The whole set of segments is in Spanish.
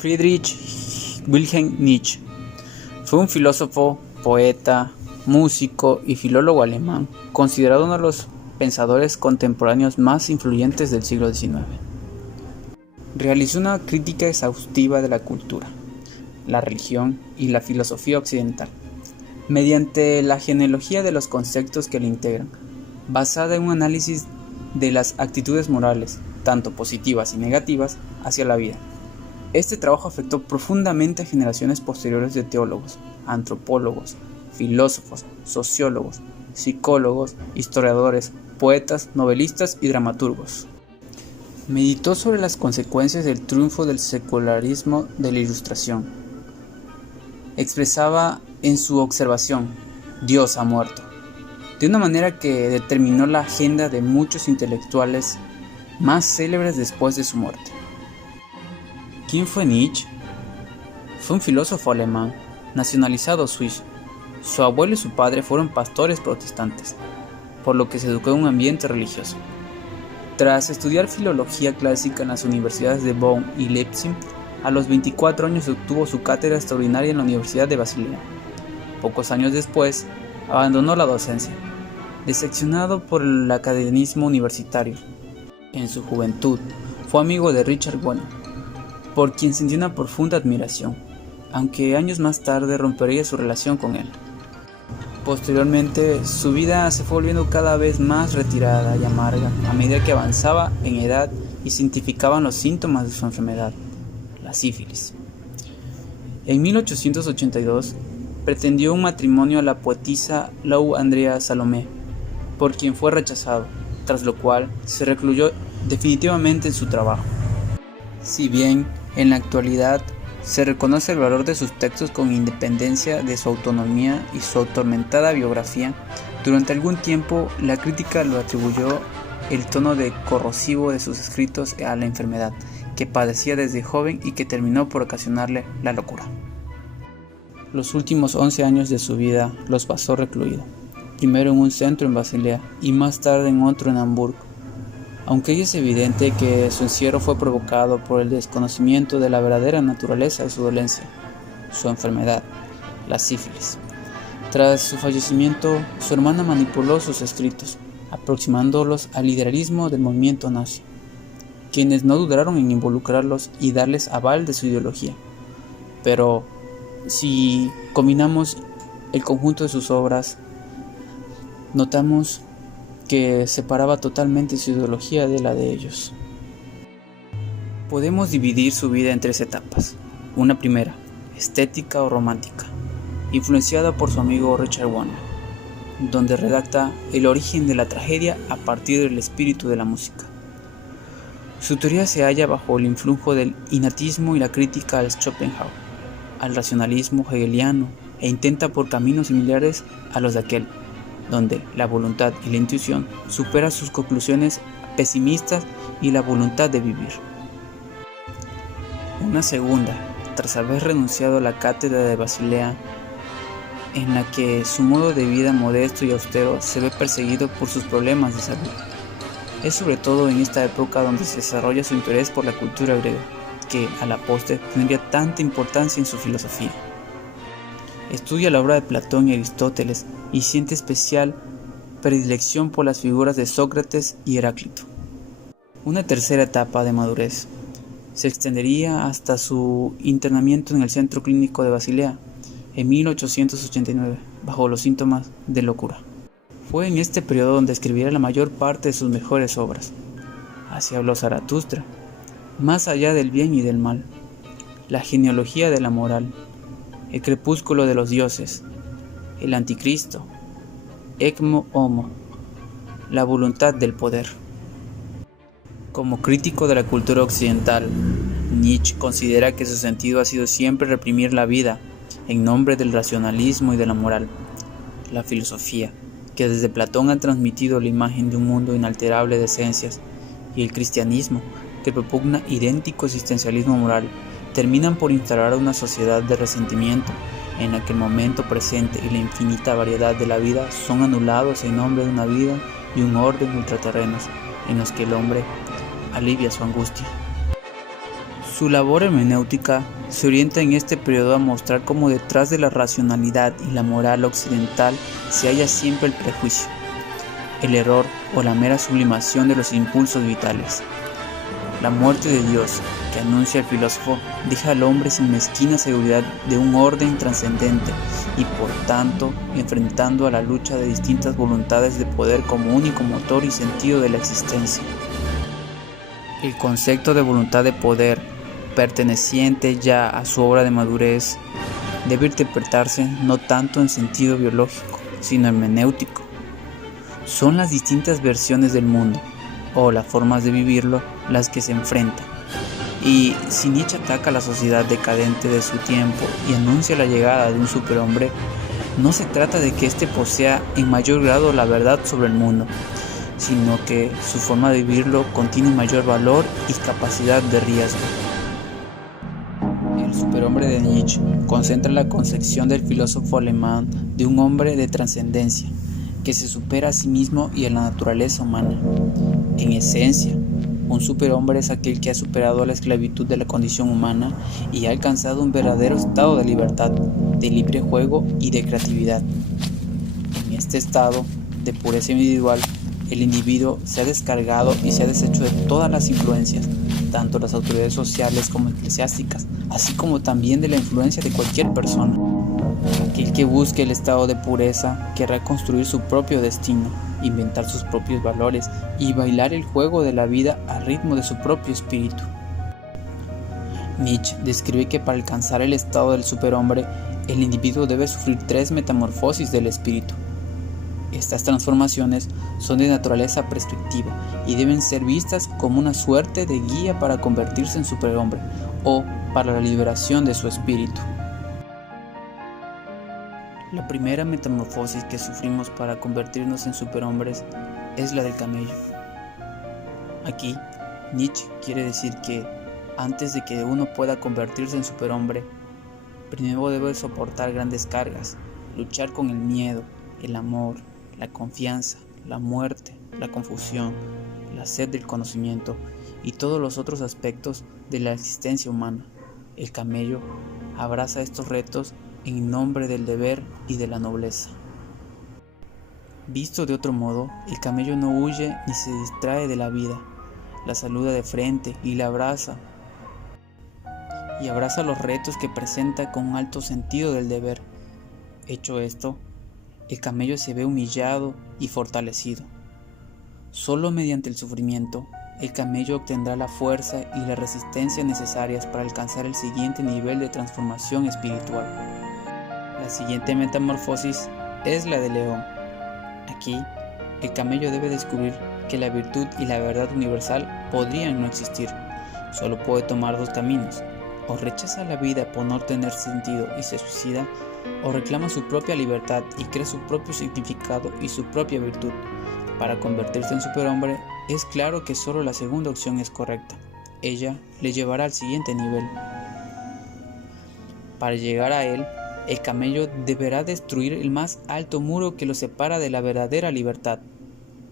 Friedrich Wilhelm Nietzsche fue un filósofo, poeta, músico y filólogo alemán, considerado uno de los pensadores contemporáneos más influyentes del siglo XIX. Realizó una crítica exhaustiva de la cultura, la religión y la filosofía occidental, mediante la genealogía de los conceptos que la integran, basada en un análisis de las actitudes morales, tanto positivas y negativas, hacia la vida. Este trabajo afectó profundamente a generaciones posteriores de teólogos, antropólogos, filósofos, sociólogos, psicólogos, historiadores, poetas, novelistas y dramaturgos. Meditó sobre las consecuencias del triunfo del secularismo de la Ilustración. Expresaba en su observación: Dios ha muerto, de una manera que determinó la agenda de muchos intelectuales más célebres después de su muerte. ¿Quién fue Nietzsche? Fue un filósofo alemán, nacionalizado suizo. Su abuelo y su padre fueron pastores protestantes, por lo que se educó en un ambiente religioso. Tras estudiar filología clásica en las universidades de Bonn y Leipzig, a los 24 años obtuvo su cátedra extraordinaria en la Universidad de Basilea. Pocos años después, abandonó la docencia, decepcionado por el academicismo universitario. En su juventud, fue amigo de Richard Wagner, por quien sintió una profunda admiración, aunque años más tarde rompería su relación con él. Posteriormente, su vida se fue volviendo cada vez más retirada y amarga a medida que avanzaba en edad y se identificaban los síntomas de su enfermedad, la sífilis. En 1882, pretendió un matrimonio a la poetisa Lou Andrea Salomé, por quien fue rechazado, tras lo cual se recluyó definitivamente en su trabajo. Si bien en la actualidad se reconoce el valor de sus textos con independencia de su autonomía y su atormentada biografía, durante algún tiempo la crítica lo atribuyó el tono de corrosivo de sus escritos a la enfermedad que padecía desde joven y que terminó por ocasionarle la locura. Los últimos 11 años de su vida los pasó recluido, primero en un centro en Basilea y más tarde en otro en Hamburgo. Aunque es evidente que su encierro fue provocado por el desconocimiento de la verdadera naturaleza de su dolencia, su enfermedad, la sífilis. Tras su fallecimiento, su hermana manipuló sus escritos, aproximándolos al idealismo del movimiento nazi, quienes no dudaron en involucrarlos y darles aval de su ideología. Pero si combinamos el conjunto de sus obras, notamos que separaba totalmente su ideología de la de ellos. Podemos dividir su vida en tres etapas. Una primera, estética o romántica, influenciada por su amigo Richard Wagner, donde redacta el origen de la tragedia a partir del espíritu de la música. Su teoría se halla bajo el influjo del innatismo y la crítica al Schopenhauer, al racionalismo hegeliano, e intenta por caminos similares a los de aquel, donde la voluntad y la intuición superan sus conclusiones pesimistas y la voluntad de vivir. Una segunda, tras haber renunciado a la cátedra de Basilea, en la que su modo de vida modesto y austero se ve perseguido por sus problemas de salud. Es sobre todo en esta época donde se desarrolla su interés por la cultura griega, que a la postre tendría tanta importancia en su filosofía. Estudia la obra de Platón y Aristóteles y siente especial predilección por las figuras de Sócrates y Heráclito. Una tercera etapa de madurez se extendería hasta su internamiento en el Centro Clínico de Basilea en 1889, bajo los síntomas de locura. Fue en este periodo donde escribiría la mayor parte de sus mejores obras. Así habló Zaratustra, Más allá del bien y del mal, La genealogía de la moral, El crepúsculo de los dioses, El anticristo, Ecce Homo, La voluntad del poder. Como crítico de la cultura occidental, Nietzsche considera que su sentido ha sido siempre reprimir la vida en nombre del racionalismo y de la moral. La filosofía, que desde Platón ha transmitido la imagen de un mundo inalterable de esencias, y el cristianismo, que propugna idéntico existencialismo moral, terminan por instalar una sociedad de resentimiento en la que el momento presente y la infinita variedad de la vida son anulados en nombre de una vida y un orden ultraterrenos en los que el hombre alivia su angustia. Su labor hermenéutica se orienta en este periodo a mostrar cómo detrás de la racionalidad y la moral occidental se halla siempre el prejuicio, el error o la mera sublimación de los impulsos vitales. La muerte de Dios, que anuncia el filósofo, deja al hombre sin mezquina seguridad de un orden trascendente y por tanto enfrentando a la lucha de distintas voluntades de poder como único motor y sentido de la existencia. El concepto de voluntad de poder, perteneciente ya a su obra de madurez, debe interpretarse no tanto en sentido biológico, sino hermenéutico. Son las distintas versiones del mundo, o las formas de vivirlo, las que se enfrentan. Y si Nietzsche ataca a la sociedad decadente de su tiempo y anuncia la llegada de un superhombre, no se trata de que éste posea en mayor grado la verdad sobre el mundo, sino que su forma de vivirlo contiene mayor valor y capacidad de riesgo. El superhombre de Nietzsche concentra la concepción del filósofo alemán de un hombre de trascendencia, que se supera a sí mismo y a la naturaleza humana. En esencia, un superhombre es aquel que ha superado la esclavitud de la condición humana y ha alcanzado un verdadero estado de libertad, de libre juego y de creatividad. En este estado de pureza individual, el individuo se ha descargado y se ha deshecho de todas las influencias, tanto las autoridades sociales como eclesiásticas, así como también de la influencia de cualquier persona. Aquel que busque el estado de pureza querrá construir su propio destino, inventar sus propios valores y bailar el juego de la vida al ritmo de su propio espíritu. Nietzsche describe que para alcanzar el estado del superhombre, el individuo debe sufrir 3 metamorfosis del espíritu. Estas transformaciones son de naturaleza prescriptiva y deben ser vistas como una suerte de guía para convertirse en superhombre o para la liberación de su espíritu. La primera metamorfosis que sufrimos para convertirnos en superhombres es la del camello. Aquí, Nietzsche quiere decir que antes de que uno pueda convertirse en superhombre, primero debe soportar grandes cargas, luchar con el miedo, el amor, la confianza, la muerte, la confusión, la sed del conocimiento y todos los otros aspectos de la existencia humana. El camello abraza estos retos en nombre del deber y de la nobleza. Visto de otro modo, el camello no huye ni se distrae de la vida, la saluda de frente y la abraza los retos que presenta con un alto sentido del deber. Hecho esto, el camello se ve humillado y fortalecido. Solo mediante el sufrimiento, el camello obtendrá la fuerza y la resistencia necesarias para alcanzar el siguiente nivel de transformación espiritual. La siguiente metamorfosis es la del león. Aquí, el camello debe descubrir que la virtud y la verdad universal podrían no existir. Solo puede tomar 2 caminos: o rechaza la vida por no tener sentido y se suicida, o reclama su propia libertad y crea su propio significado y su propia virtud. Para convertirse en superhombre, es claro que solo la segunda opción es correcta. Ella le llevará al siguiente nivel. Para llegar a él, el camello deberá destruir el más alto muro que lo separa de la verdadera libertad,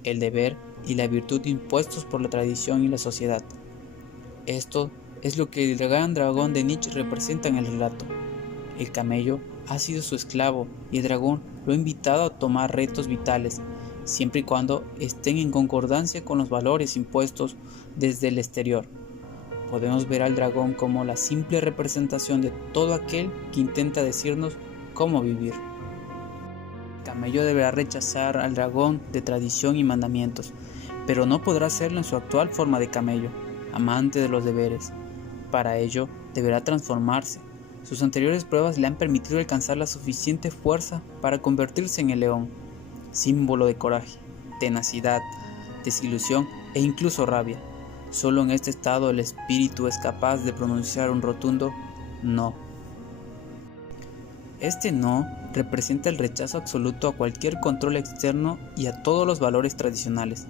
el deber y la virtud impuestos por la tradición y la sociedad. Esto es lo que el gran dragón de Nietzsche representa en el relato. El camello ha sido su esclavo y el dragón lo ha invitado a tomar retos vitales, siempre y cuando estén en concordancia con los valores impuestos desde el exterior. Podemos ver al dragón como la simple representación de todo aquel que intenta decirnos cómo vivir. El camello deberá rechazar al dragón de tradición y mandamientos, pero no podrá hacerlo en su actual forma de camello, amante de los deberes. Para ello, deberá transformarse. Sus anteriores pruebas le han permitido alcanzar la suficiente fuerza para convertirse en el león, símbolo de coraje, tenacidad, desilusión e incluso rabia. Solo en este estado el espíritu es capaz de pronunciar un rotundo no. Este no representa el rechazo absoluto a cualquier control externo y a todos los valores tradicionales.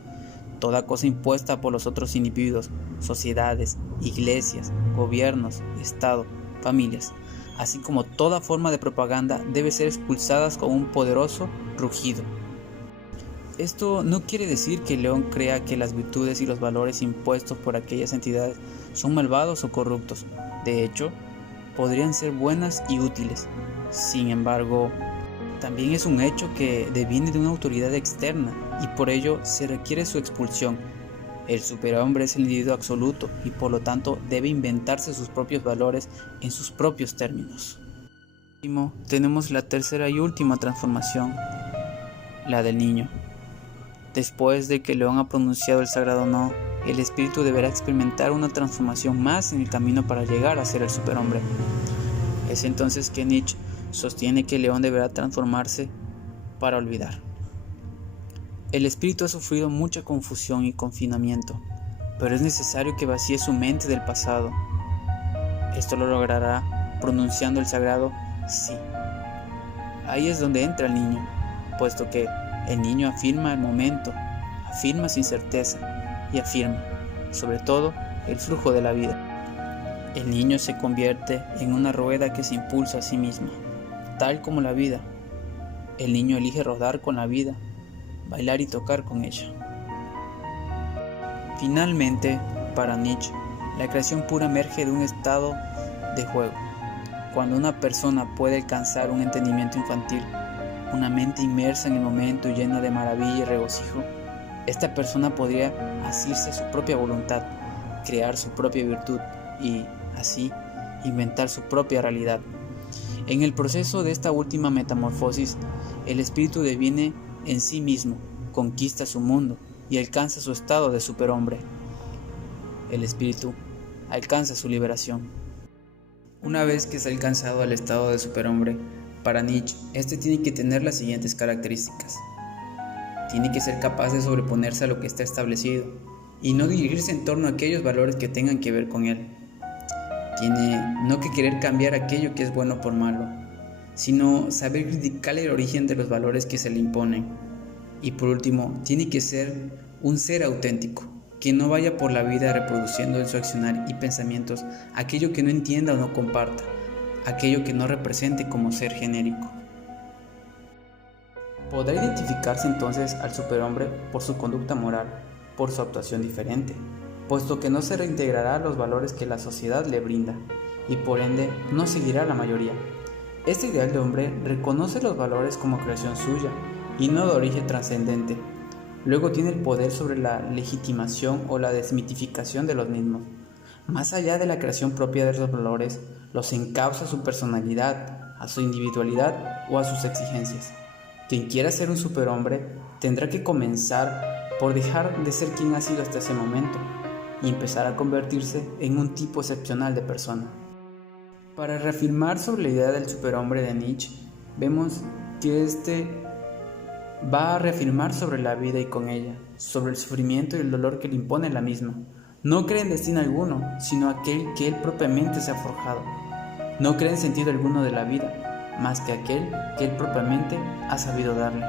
Toda cosa impuesta por los otros individuos, sociedades, iglesias, gobiernos, Estado, familias, así como toda forma de propaganda debe ser expulsada con un poderoso rugido. Esto no quiere decir que el león crea que las virtudes y los valores impuestos por aquellas entidades son malvados o corruptos. De hecho, podrían ser buenas y útiles. Sin embargo, también es un hecho que deviene de una autoridad externa y por ello se requiere su expulsión. El superhombre es el individuo absoluto y por lo tanto debe inventarse sus propios valores en sus propios términos. Último, tenemos la tercera y última transformación, la del niño. Después de que León ha pronunciado el sagrado no, el espíritu deberá experimentar una transformación más en el camino para llegar a ser el superhombre. Es entonces que Nietzsche sostiene que León deberá transformarse para olvidar. El espíritu ha sufrido mucha confusión y confinamiento, pero es necesario que vacíe su mente del pasado. Esto lo logrará pronunciando el sagrado sí. Ahí es donde entra el niño, puesto que el niño afirma el momento, afirma sin certeza y afirma, sobre todo, el flujo de la vida. El niño se convierte en una rueda que se impulsa a sí misma, tal como la vida. El niño elige rodar con la vida, bailar y tocar con ella. Finalmente, para Nietzsche, la creación pura emerge de un estado de juego. Cuando una persona puede alcanzar un entendimiento infantil, una mente inmersa en el momento y llena de maravilla y regocijo, esta persona podría asirse a su propia voluntad, crear su propia virtud y, así, inventar su propia realidad. En el proceso de esta última metamorfosis, el espíritu deviene en sí mismo, conquista su mundo y alcanza su estado de superhombre. El espíritu alcanza su liberación. Una vez que se ha alcanzado el estado de superhombre, para Nietzsche, este tiene que tener las siguientes características. Tiene que ser capaz de sobreponerse a lo que está establecido y no dirigirse en torno a aquellos valores que tengan que ver con él. Tiene no que querer cambiar aquello que es bueno por malo, sino saber criticar el origen de los valores que se le imponen. Y por último, tiene que ser un ser auténtico, que no vaya por la vida reproduciendo en su accionar y pensamientos aquello que no entienda o no comparta, aquello que no represente como ser genérico. Podrá identificarse entonces al superhombre por su conducta moral, por su actuación diferente, puesto que no se reintegrará a los valores que la sociedad le brinda, y por ende no seguirá a la mayoría. Este ideal de hombre reconoce los valores como creación suya, y no de origen trascendente. Luego tiene el poder sobre la legitimación o la desmitificación de los mismos. Más allá de la creación propia de los valores, los encausa a su personalidad, a su individualidad o a sus exigencias. Quien quiera ser un superhombre tendrá que comenzar por dejar de ser quien ha sido hasta ese momento y empezar a convertirse en un tipo excepcional de persona. Para reafirmar sobre la idea del superhombre de Nietzsche, vemos que va a reafirmar sobre la vida y con ella, sobre el sufrimiento y el dolor que le impone la misma. No cree en destino alguno, sino aquel que él propiamente se ha forjado. No cree en sentido alguno de la vida, más que aquel que él propiamente ha sabido darle.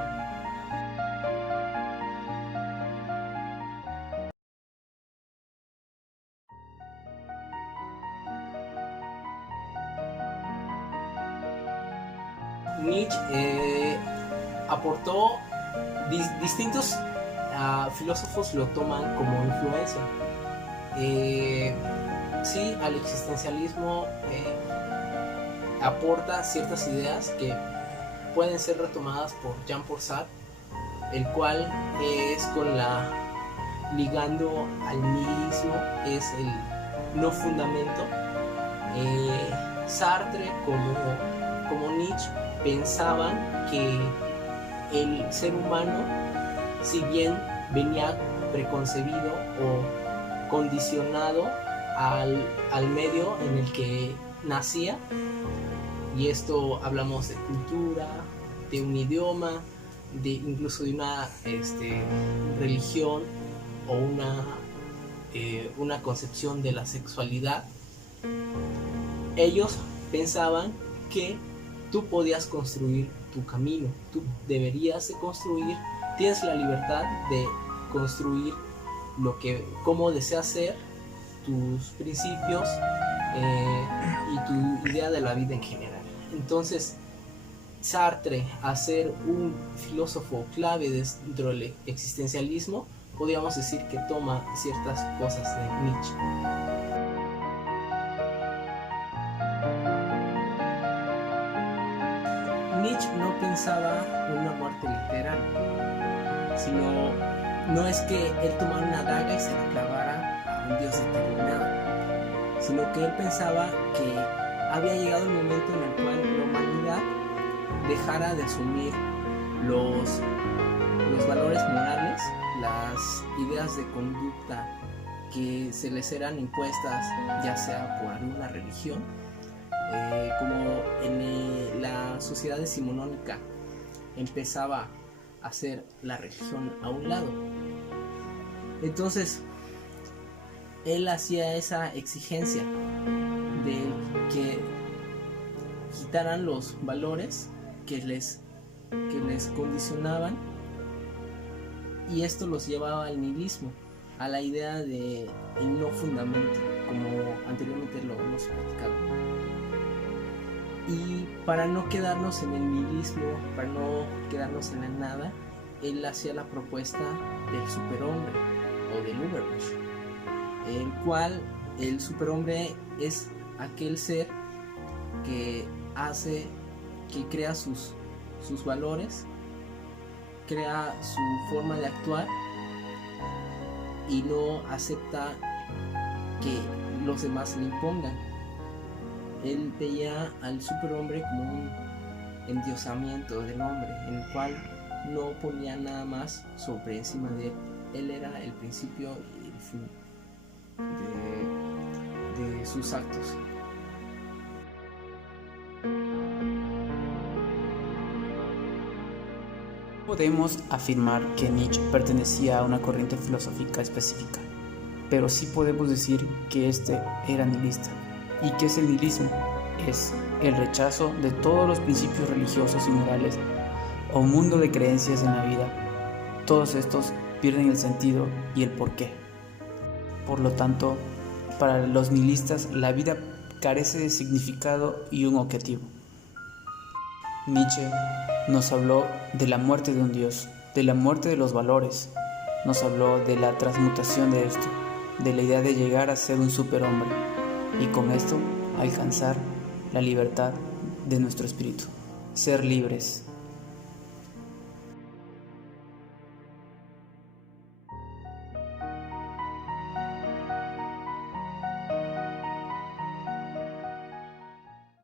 Nietzsche aportó distintos filósofos lo toman como influencia. Sí, al existencialismo aporta ciertas ideas que pueden ser retomadas por Jean-Paul Sartre, el cual es ligando al nihilismo, es el no fundamento. Sartre como Nietzsche pensaban que el ser humano, si bien venía preconcebido o condicionado al medio en el que nacía, y esto hablamos de cultura, de un idioma, incluso de una religión o una concepción de la sexualidad, ellos pensaban que tú podías construir tu camino, tú deberías de construir, tienes la libertad de construir cómo deseas ser, tus principios y tu idea de la vida en general. Entonces, Sartre, a ser un filósofo clave dentro del existencialismo, podríamos decir que toma ciertas cosas de Nietzsche. pensaba una muerte literal, sino no es que él tomara una daga y se la clavara a un dios determinado, sino que él pensaba que había llegado el momento en el cual la humanidad dejara de asumir los valores morales, las ideas de conducta que se les eran impuestas, ya sea por alguna religión, como en la sociedad decimonónica empezaba a hacer la religión a un lado. Entonces él hacía esa exigencia de que quitaran los valores que les condicionaban, y esto los llevaba al nihilismo, a la idea de el no fundamento, como anteriormente lo hemos platicado. Y para no quedarnos en el nihilismo, para no quedarnos en la nada, él hacía la propuesta del superhombre o del Übermensch, el cual el superhombre es aquel ser que crea sus valores, crea su forma de actuar y no acepta que los demás le impongan. Él veía al superhombre como un endiosamiento del hombre, en el cual no ponía nada más sobre encima de él. Él era el principio y el fin de sus actos. Podemos afirmar que Nietzsche pertenecía a una corriente filosófica específica, pero sí podemos decir que este era nihilista. ¿Y qué es el nihilismo? Es el rechazo de todos los principios religiosos y morales o un mundo de creencias en la vida. Todos estos pierden el sentido y el porqué. Por lo tanto, para los nihilistas la vida carece de significado y un objetivo. Nietzsche nos habló de la muerte de un dios, de la muerte de los valores, nos habló de la transmutación de esto, de la idea de llegar a ser un superhombre y con esto alcanzar la libertad de nuestro espíritu, ser libres.